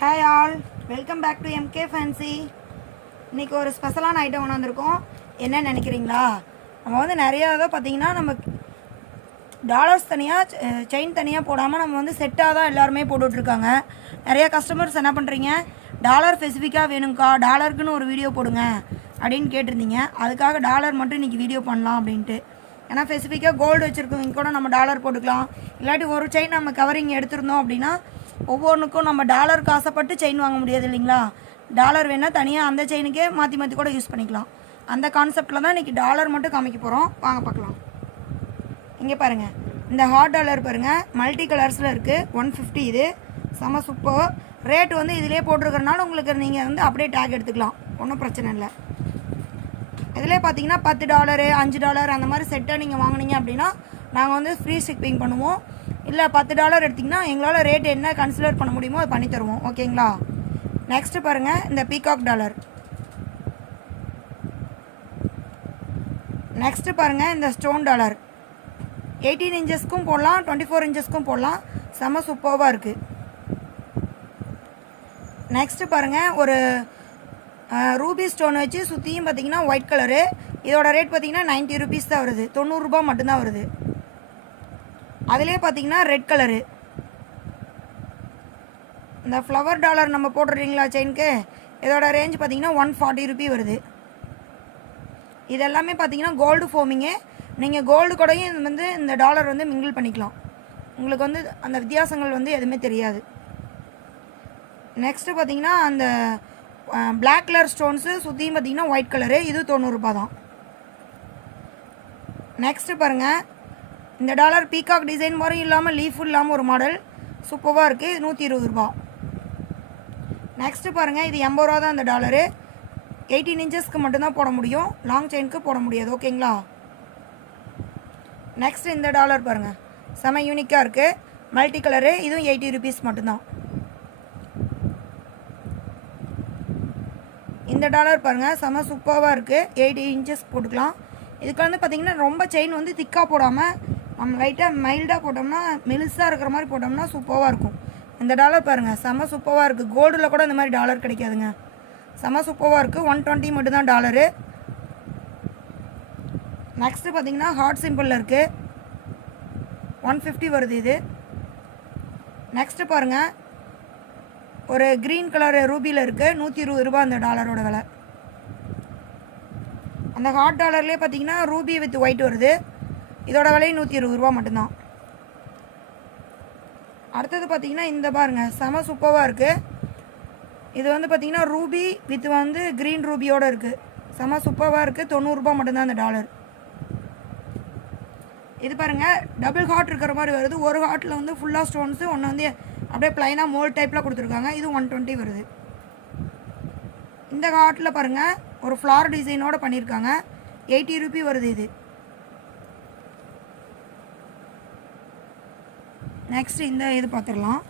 Hi all, welcome back to MK fancy. இன்றைக்கி ஒரு ஸ்பெஷலான ஐட்டம் கொண்டு வந்திருக்கோம். என்ன நினைக்கிறீங்களா? நம்ம வந்து நிறையா இதை பார்த்திங்கன்னா நம்ம டாலர்ஸ் தனியாக செயின் தனியாக போடாமல் நம்ம வந்து செட்டாக தான் எல்லாருமே போட்டுட்ருக்காங்க. நிறையா கஸ்டமர்ஸ் என்ன பண்ணுறீங்க, டாலர் ஸ்பெசிஃபிக்காக வேணுங்க்கா, டாலருக்குன்னு ஒரு வீடியோ போடுங்க அப்படின்னு கேட்டிருந்தீங்க. அதுக்காக டாலர் மட்டும் இன்றைக்கி வீடியோ பண்ணலாம் அப்படின்ட்டு. ஏன்னா ஸ்பெசிஃபிக்காக கோல்டு வச்சுருக்கவங்க கூட நம்ம டாலர் போட்டுக்கலாம். இல்லாட்டி ஒரு செயின் நம்ம கவரிங் எடுத்திருந்தோம் அப்படின்னா ஒவ்வொன்றுக்கும் நம்ம டாலருக்கு ஆசைப்பட்டு செயின் வாங்க முடியாது இல்லைங்களா. டாலர் வேணால் தனியாக அந்த செயினுக்கே மாற்றி மாற்றி கூட யூஸ் பண்ணிக்கலாம். அந்த கான்செப்டில் தான் இன்றைக்கி டாலர் மட்டும் காமிக்க போகிறோம். வாங்க பார்க்கலாம். இங்கே பாருங்கள், இந்த ஹாட் டாலர் பாருங்கள், மல்டி கலர்ஸில் இருக்குது. 150 இது செம சூப்பர். ரேட் வந்து இதிலே போட்டிருக்கிறனால உங்களுக்கு நீங்கள் வந்து அப்படியே டேக் எடுத்துக்கலாம், ஒன்றும் பிரச்சனை இல்லை. இதிலே பார்த்தீங்கன்னா $10 $5 அந்த மாதிரி செட்டாக நீங்கள் வாங்கினீங்க அப்படின்னா நாங்கள் வந்து ஃப்ரீ ஷிப்பிங் பண்ணுவோம். இல்லை $10 எடுத்திங்கன்னா எங்களால் ரேட் என்ன கன்சிடர் பண்ண முடியுமோ அதை பண்ணி தருவோம். ஓகேங்களா. நெக்ஸ்ட்டு பாருங்கள், இந்த பீகாக் டாலர். நெக்ஸ்ட்டு பாருங்கள், இந்த ஸ்டோன் டாலர். 18 இன்ச்சஸ்க்கும் போடலாம், 24 இன்ச்சஸ்க்கும் போடலாம். செம சூப்பராக இருக்குது. நெக்ஸ்ட்டு பாருங்கள், ஒரு ரூபி ஸ்டோன் வச்சு சுற்றியும் பார்த்தீங்கன்னா ஒயிட் கலரு. இதோட ரேட் பார்த்தீங்கன்னா 90 ருபீஸ் தான் வருது, 90 ரூபா மட்டும்தான் வருது. அதிலே பார்த்தீங்கன்னா ரெட் கலரு. இந்த ஃப்ளவர் டாலர் நம்ம போட்டுறீங்களா செயினுக்கு, இதோட ரேஞ்ச் பார்த்தீங்கன்னா 140 ருபி வருது. இதெல்லாமே பார்த்தீங்கன்னா கோல்டு ஃபோமிங்கு. நீங்கள் கோல்டு கூடயும் வந்து இந்த டாலர் வந்து மிங்கிள் பண்ணிக்கலாம். உங்களுக்கு வந்து அந்த வித்தியாசங்கள் வந்து எதுவுமே தெரியாது. நெக்ஸ்ட்டு பார்த்தீங்கன்னா அந்த பிளாக் கலர் ஸ்டோன்ஸு சுற்றியும் பார்த்தீங்கன்னா ஒயிட் கலரு. இது 90 ரூபா தான். நெக்ஸ்ட்டு பாருங்கள், இந்த டாலர் பீகாக் டிசைன் மாதிரி இல்லாமல் லீஃப் இல்லாமல் ஒரு மாடல் சூப்பராக இருக்குது. 120 ரூபா. நெக்ஸ்ட்டு பாருங்கள், இது 80 ரூபா தான் இந்த டாலரு. 18 இன்ச்சஸ்க்கு மட்டும்தான் போட முடியும், லாங் செயினுக்கு போட முடியாது. ஓகேங்களா. நெக்ஸ்ட் இந்த டாலர் பாருங்கள், செம யூனிக்காக இருக்குது, மல்டி கலரு. இதுவும் 80 ருபீஸ் மட்டும்தான். இந்த டாலர் பாருங்கள், செம சூப்பராக இருக்குது. 80 இன்ச்சஸ் போட்டுக்கலாம். இதுக்கு வந்து பார்த்திங்கன்னா ரொம்ப செயின் வந்து திக்காக போடாமல் நம்ம லைட்டாக மைல்டாக போட்டோம்னா, மெலிசாக இருக்கிற மாதிரி போட்டோம்னா சூப்பராக இருக்கும். இந்த டாலர் பாருங்கள், செம சூப்பராக இருக்குது. கோல்டில் கூட இந்த மாதிரி டாலர் கிடைக்காதுங்க. செம சூப்பராக இருக்குது. 120 மட்டும்தான் டாலரு. நெக்ஸ்ட்டு பார்த்திங்கன்னா ஹார்ட் சிம்பிளில் இருக்குது, 150 வருது இது. நெக்ஸ்ட்டு பாருங்கள், ஒரு க்ரீன் கலர் ரூபியில் இருக்குது, 120 ரூபா அந்த டாலரோட விலை. அந்த ஹாட் டாலர்லேயே பார்த்தீங்கன்னா ரூபி வித் ஒயிட் வருது. இதோட விலை 120 ரூபா மட்டும்தான். அடுத்தது பார்த்தீங்கன்னா இந்த பாருங்கள், செம சூப்பராக இருக்குது. இது வந்து பார்த்திங்கன்னா ரூபி வித் வந்து க்ரீன் ரூபியோடு இருக்குது. செம சூப்பராக இருக்குது. 90 ரூபா மட்டும்தான் அந்த டாலர். இது பாருங்கள், டபுள் ஹார்ட் இருக்கிற மாதிரி வருது. ஒரு ஹார்ட்டில் வந்து ஃபுல்லாக ஸ்டோன்ஸு, ஒன்று வந்து அப்படியே ப்ளைனாக மோல்ட் டைப்பில் கொடுத்துருக்காங்க. இது 120 வருது. இந்த ஹார்ட்டில் பாருங்கள், ஒரு ஃப்ளார் டிசைனோடு பண்ணியிருக்காங்க. 80 ருபி வருது இது. நெக்ஸ்ட் இந்த இது பார்த்துடலாம்.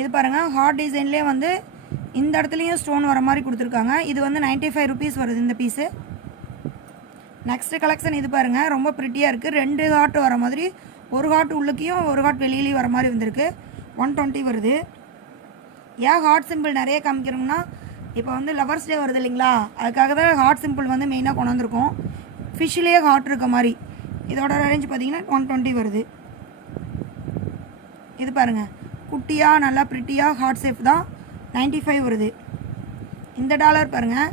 இது பாருங்கள், ஹார்ட் டிசைன்லேயே வந்து இந்த இடத்துலையும் ஸ்டோன் வர மாதிரி கொடுத்துருக்காங்க. இது வந்து 95 ருபீஸ் வருது இந்த பீஸு. நெக்ஸ்ட்டு கலெக்ஷன் இது பாருங்கள், ரொம்ப ப்ரிட்டியாக இருக்குது. 2 ஹார்ட் வர மாதிரி, ஒரு ஹார்ட் உள்ளுக்கையும் ஒரு ஹார்ட் வெளியிலையும் வர மாதிரி வந்திருக்கு. 120 வருது. ஏன் ஹார்ட் சிம்பிள் நிறைய காமிக்கிறோம்னா, இப்போ வந்து லவர்ஸ் டே வருது இல்லைங்களா, அதுக்காக தான் ஹார்ட் சிம்பிள் வந்து மெயினாக கொண்டு வந்திருக்கோம். ஃபிஷ்லேயே ஹார்ட் இருக்க மாதிரி. இதோட ரேஞ்ச் பார்த்திங்கன்னா 120 வருது. இது பாருங்கள், குட்டியாக நல்லா ப்ரிட்டியாக ஹார்ட் ஷேப் தான், 95 வருது. இந்த டாலர் பாருங்கள்,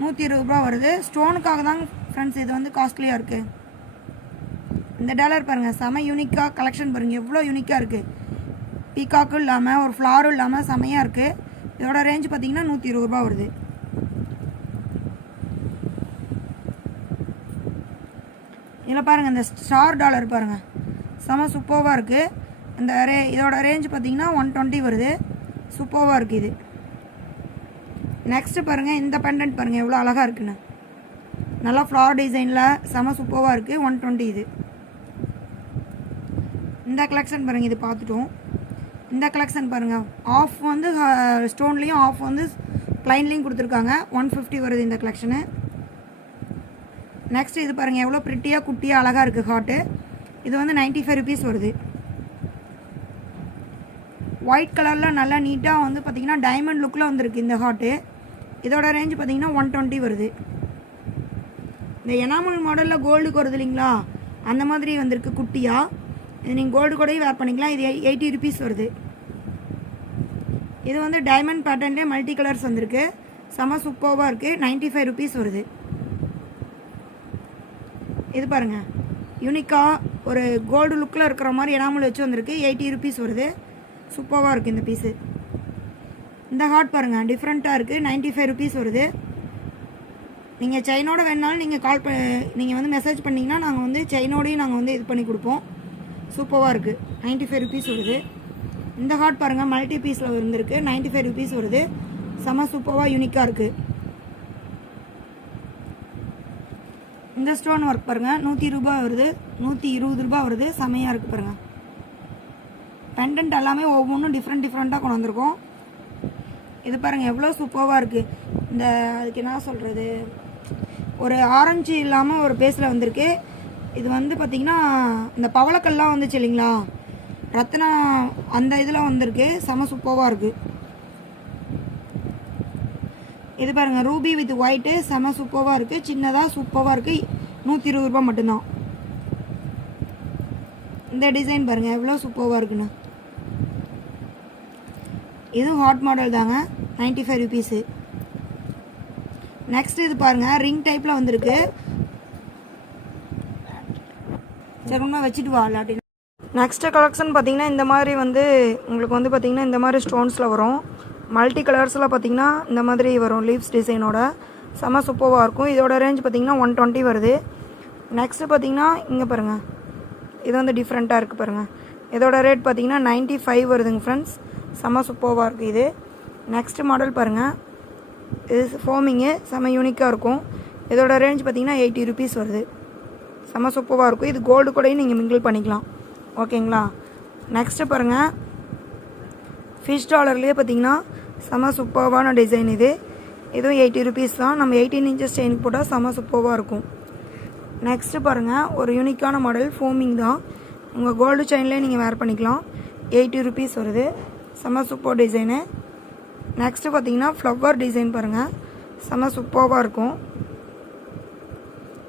120 ரூபா வருது. ஸ்டோனுக்காக தான் ஃப்ரெண்ட்ஸ் இது வந்து காஸ்ட்லியாக இருக்குது. இந்த டாலர் பாருங்கள், செம யூனிக்காக கலெக்ஷன் பாருங்கள், எவ்வளோ யூனிக்காக இருக்குது. பீகாக்கும் இல்லாமல் ஒரு ஃப்ளாரும் இல்லாமல் செமையாக இருக்குது. இதோட ரேஞ்ச் பார்த்திங்கன்னா 120 ரூபா வருது. இதில் பாருங்கள், இந்த ஸ்டார் டாலர் பாருங்கள், செம சூப்பராக இருக்குது. இந்த இதோட ரேஞ்ச் பார்த்திங்கன்னா 120 வருது. சூப்பராக இருக்குது இது. நெக்ஸ்ட்டு பாருங்கள், இந்த பெண்டன்ட் பாருங்கள் எவ்வளோ அழகாக இருக்குன்னு, நல்லா ஃப்ளார் டிசைனில் செம சூப்பராக இருக்குது. 120 இது. இந்த கலெக்ஷன் பாருங்கள், இது பார்த்துட்டோம். இந்த கலெக்ஷன் பாருங்கள், ஆஃப் வந்து ஸ்டோன்லேயும் ஆஃப் வந்து ப்ளைன்லேயும் கொடுத்துருக்காங்க. 150 வருது இந்த கலெக்ஷனு. நெக்ஸ்ட் இது பாருங்கள், எவ்வளோ ப்ரிட்டியாக குட்டியாக அழகாக இருக்குது ஹார்ட்டு. இது வந்து 95 ருபீஸ் வருது. ஒயிட் கலரில் நல்லா நீட்டாக வந்து பார்த்திங்கன்னா டைமண்ட் லுக்கில் வந்துருக்கு இந்த ஹார்ட்டு. இதோட ரேஞ்ச் பார்த்திங்கன்னா 120 வருது. இந்த எனாமல் மாடலில் கோல்டுக்கு வருது இல்லைங்களா, அந்த மாதிரி வந்திருக்கு குட்டியாக. இது நீங்கள் கோல்டு கூடயும் வேர் பண்ணிக்கலாம். இது 80 ருபீஸ் வருது. இது வந்து டைமண்ட் பேட்டர்ன்லேயே மல்டி கலர்ஸ் வந்திருக்கு. செம சூப்பராக இருக்குது. 95 ருபீஸ் வருது. இது பாருங்கள், யூனிக்காக ஒரு கோல்டு லுக்கில் இருக்கிற மாதிரி எனாமல் வச்சு வந்திருக்கு. 80 ருபீஸ் வருது. சூப்பராக இருக்குது இந்த பீஸு. இந்த ஹார்ட் பாருங்கள், டிஃப்ரெண்ட்டாக இருக்குது. 95 ருபீஸ் வருது. நீங்கள் செயினோட வேணாலும் நீங்கள் நீங்கள் வந்து மெசேஜ் பண்ணிங்கன்னா நாங்கள் வந்து செயினோடையும் நாங்கள் வந்து இது பண்ணி கொடுப்போம். சூப்பராக இருக்குது. 95 ருபீஸ் வருது. இந்த ஹார்ட் பாருங்கள், மல்டி பீஸில் இருந்திருக்கு. 95 ருபீஸ் வருது. செம சூப்பராக யூனிக்காக இருக்குது. இந்த ஸ்டோன் ஒர்க் பாருங்கள், 100 ரூபா வருது, 120 ரூபா வருது. செமையாக இருக்குது பாருங்கள். பெண்டன்ட் எல்லாமே ஒவ்வொன்றும் டிஃப்ரெண்ட்டாக கொண்டு வந்திருக்கோம். இது பாருங்கள் எவ்வளோ சூப்பராக இருக்குது. இந்த அதுக்கு என்ன சொல்கிறது, ஒரு ஆரஞ்சு இல்லாமல் ஒரு பேஸில் வந்திருக்கு. இது வந்து பார்த்திங்கன்னா இந்த பவளக்கல்லாம் வந்துச்சு இல்லைங்களா, ரத்னா அந்த இதில் வந்திருக்கு. செம சூப்பராக இருக்குது. இது பாருங்கள், ரூபி வித் ஒயிட்டு. செம சூப்பராக இருக்குது. சின்னதாக சூப்பராக இருக்குது. 120 ரூபா மட்டும்தான். இந்த டிசைன் பாருங்கள் எவ்வளோ சூப்பராக இருக்குன்னு. இதுவும் ஹாட் மாடல் தாங்க. 95 ருபீஸு. நெக்ஸ்ட் இது பாருங்கள், ரிங் டைப்பில் வந்திருக்கு. சரி ஒன்றா வச்சுட்டு வா இல்லாட்டி. நெக்ஸ்ட்டு கலெக்ஷன் பார்த்திங்கன்னா இந்த மாதிரி வந்து உங்களுக்கு வந்து பார்த்திங்கன்னா இந்த மாதிரி ஸ்டோன்ஸில் வரும். மல்டி கலர்ஸில் பார்த்திங்கன்னா இந்த மாதிரி வரும் லீவ்ஸ் டிசைனோட. செம சூப்பராக இருக்கும். இதோட ரேஞ்ச் பார்த்திங்கன்னா 120 வருது. நெக்ஸ்ட்டு பார்த்திங்கன்னா இங்கே பாருங்கள், இது வந்து டிஃப்ரெண்ட்டாக இருக்குது பாருங்கள். இதோட ரேட் பார்த்திங்கன்னா 95 வருதுங்க ஃப்ரெண்ட்ஸ். செம சூப்பராக இருக்குது இது. நெக்ஸ்ட்டு மாடல் பாருங்கள், இது ஃபோமிங்கு செம யூனிக்காக இருக்கும். இதோட ரேஞ்ச் பார்த்திங்கன்னா 80 ருபீஸ் வருது. செம சூப்பராக இருக்கும். இது கோல்டு கூடயும் நீங்கள் மிங்கிள் பண்ணிக்கலாம். ஓகேங்களா. நெக்ஸ்ட்டு பாருங்கள், ஃபிஷ் டாலர்லேயே பார்த்திங்கன்னா செம சூப்பரான டிசைன் இது. இதுவும் 80 ருபீஸ் தான். நம்ம 18 இன்ச்சஸ் செயின் போட்டால் செம சூப்பராக இருக்கும். நெக்ஸ்ட்டு பாருங்கள், ஒரு யூனிக்கான மாடல் ஃபோமிங் தான். உங்கள் கோல்டு செயின்லேயே நீங்கள் வேர் பண்ணிக்கலாம். 80 ருபீஸ் வருது. செம சூப்பர் டிசைனு. நெக்ஸ்ட்டு பார்த்திங்கன்னா ஃப்ளவர் டிசைன் பாருங்கள், செம சூப்பராக இருக்கும்.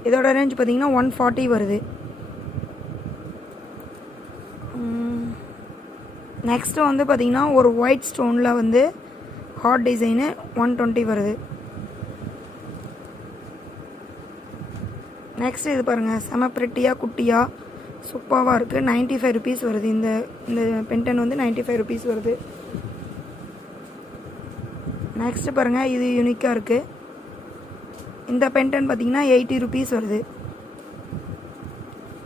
இதோட ரேஞ்ச் பார்த்திங்கன்னா 140 வருது. நெக்ஸ்ட்டு வந்து பார்த்திங்கன்னா ஒரு ஒயிட் ஸ்டோனில் வந்து ஹார்ட் டிசைனு 120 வருது. நெக்ஸ்ட் இது பாருங்கள், செம ப்ரிட்டியாக குட்டியாக சூப்பராக இருக்குது. 95 ருபீஸ் வருது. இந்த பென்டன் வந்து 95 ருபீஸ் வருது. நெக்ஸ்ட்டு பாருங்கள், இது யூனிக்காக இருக்குது. இந்த பென்டன் பார்த்திங்கன்னா 80 ருபீஸ் வருது.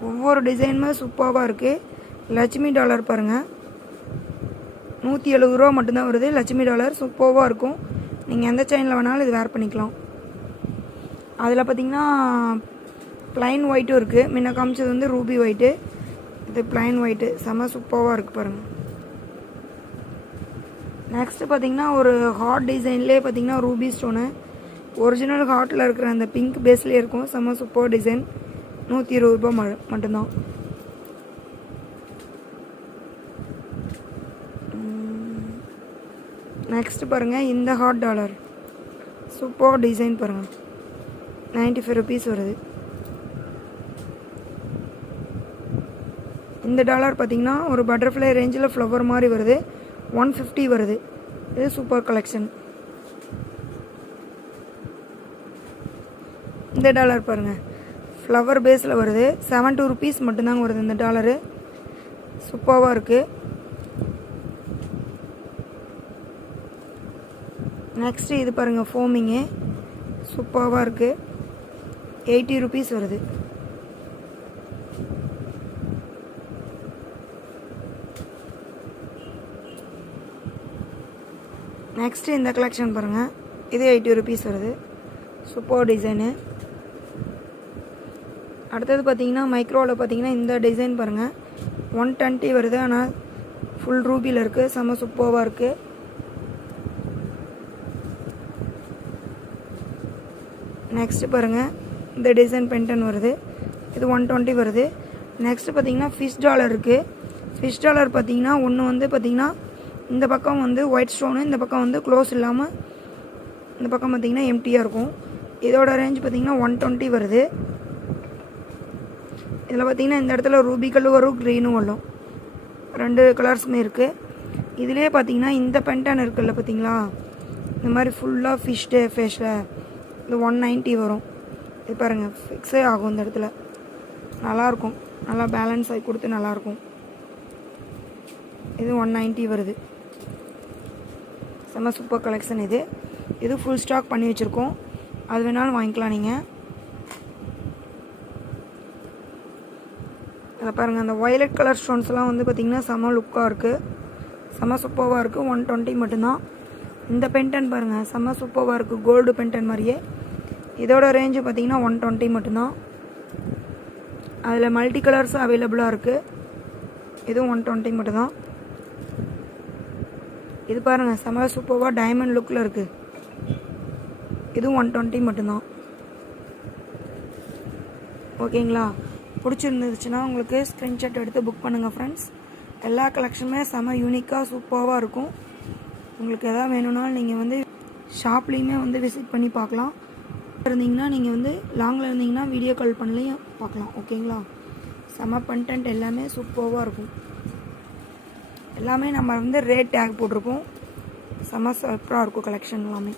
ஒவ்வொரு டிசைனுமே சூப்பராக இருக்குது. லட்சுமி டாலர் பாருங்கள், 170 ரூபா மட்டும்தான் வருது. லட்சுமி டாலர் சூப்பராக இருக்கும். நீங்கள் எந்த செயினில் வேணாலும் இது வேர் பண்ணிக்கலாம். அதில் பார்த்திங்கன்னா ப்ளைன் ஒயிட்டும் இருக்குது. முன்ன காமிச்சது வந்து ரூபி ஒயிட்டு, இது ப்ளைன் ஒயிட்டு. செம சூப்பராக இருக்குது பாருங்கள். நெக்ஸ்ட்டு பார்த்திங்கன்னா ஒரு ஹார்ட் டிசைன்லேயே பார்த்திங்கன்னா ரூபி ஸ்டோனு ஒரிஜினல் ஹார்ட்டில் இருக்கிற அந்த பிங்க் பேஸ்லேயே இருக்கும். செம சூப்பர் டிசைன். 120 ரூபா மட்டும்தான். நெக்ஸ்ட்டு பாருங்கள், இந்த ஹார்ட் டாலர் சூப்பர் டிசைன் பாருங்கள். 95 ருபீஸ் வருது. இந்த டாலர் பார்த்திங்கன்னா ஒரு பட்டர்ஃப்ளை ரேஞ்சில் ஃப்ளவர் மாதிரி வருது. 150 வருது. இது சூப்பர் கலெக்ஷன். இந்த டாலர் பாருங்கள், ஃப்ளவர் பேஸில் வருது. 72 ருபீஸ் மட்டும்தாங்க வருது இந்த டாலரு. சூப்பராக இருக்குது. நெக்ஸ்ட்டு இது பாருங்கள், ஃபோமிங்கு சூப்பராக இருக்குது. 80 ருபீஸ் வருது. நெக்ஸ்ட்டு இந்த கலெக்ஷன் பாருங்கள், இது 80 ருபீஸ் வருது. Super design. அடுத்தது பார்த்திங்கன்னா மைக்ரோவில் பார்த்திங்கன்னா இந்த டிசைன் பாருங்கள், 120 வருது. ஆனால் ஃபுல் ரூபியில் இருக்குது. செம்ம சூப்பராக இருக்குது. நெக்ஸ்ட்டு பாருங்கள், இந்த டிசைன் பென்டன் வருது. இது 120 வருது. நெக்ஸ்ட்டு பார்த்தீங்கன்னா ஃபிஷ் டாலர் இருக்குது. ஃபிஷ் டாலர் பார்த்தீங்கன்னா ஒன்று வந்து பார்த்தீங்கன்னா இந்த பக்கம் வந்து ஒயிட் ஸ்டோனு, இந்த பக்கம் வந்து க்ளோஸ் இல்லாமல் இந்த பக்கம் பார்த்தீங்கன்னா எம்டியாக இருக்கும். இதோட ரேஞ்ச் பார்த்தீங்கன்னா 120 வருது. இதில் பார்த்தீங்கன்னா இந்த இடத்துல ரூபி கல்லு வரும், க்ரீனும் வரும், 2 கலர்ஸுமே இருக்குது. இதிலே பார்த்தீங்கன்னா இந்த பென்டன் இருக்குல்ல பார்த்தீங்களா, இந்த மாதிரி ஃபுல்லாக ஃபேஷில் இது 190 வரும். இது பாருங்கள் ஃபிக்ஸே ஆகும் இந்த இடத்துல, நல்லாயிருக்கும், நல்லா பேலன்ஸ் ஆகி கொடுத்து நல்லாயிருக்கும். இது 190 வருது. செம்ம சூப்பர் கலெக்ஷன் இது. இது ஃபுல் ஸ்டாக் பண்ணி வச்சுருக்கோம், அது வேணாலும் வாங்கிக்கலாம் நீங்கள். அதை பாருங்கள், அந்த வயலட் கலர் ஸ்டோன்ஸ்லாம் வந்து பார்த்திங்கன்னா செம்ம லுக்காக இருக்குது, செம்ம சூப்பராக இருக்குது. 120 மட்டும்தான். இந்த பென்டன் பாருங்கள் செம்ம சூப்பராக இருக்குது, கோல்டு பென்டன் மாதிரியே. இதோட ரேஞ்சு பார்த்திங்கன்னா 120 மட்டும்தான். அதில் மல்டி கலர்ஸ் அவைலபிளாக இருக்குது. இதுவும் 120 மட்டும்தான். இது பாருங்கள் செம்ம சூப்பராக டைமண்ட் லுக்கில் இருக்குது, இதுவும் 120 மட்டும்தான். ஓகேங்களா, பிடிச்சிருந்துச்சுன்னா உங்களுக்கு ஸ்க்ரீன்ஷாட் எடுத்து புக் பண்ணுங்கள் ஃப்ரெண்ட்ஸ். எல்லா கலெக்ஷனுமே செம்ம யூனிக்காக சூப்பராக இருக்கும். உங்களுக்கு எதாவது வேணும்னாலும் நீங்கள் வந்து ஷாப்லேயுமே வந்து விசிட் பண்ணி பார்க்கலாம். இருந்தீங்கன்னா நீங்கள் வந்து லாங்கில் இருந்தீங்கன்னா வீடியோ கால் பண்ணலையும் பார்க்கலாம். ஓகேங்களா, செம்ம கண்டென்ட் எல்லாமே சூப்பராக இருக்கும். எல்லாமே நம்ம வந்து ரேட் டேக் போட்டிருப்போம், செம்ம சூப்பராக இருக்கும் கலெக்ஷன் எல்லாமே.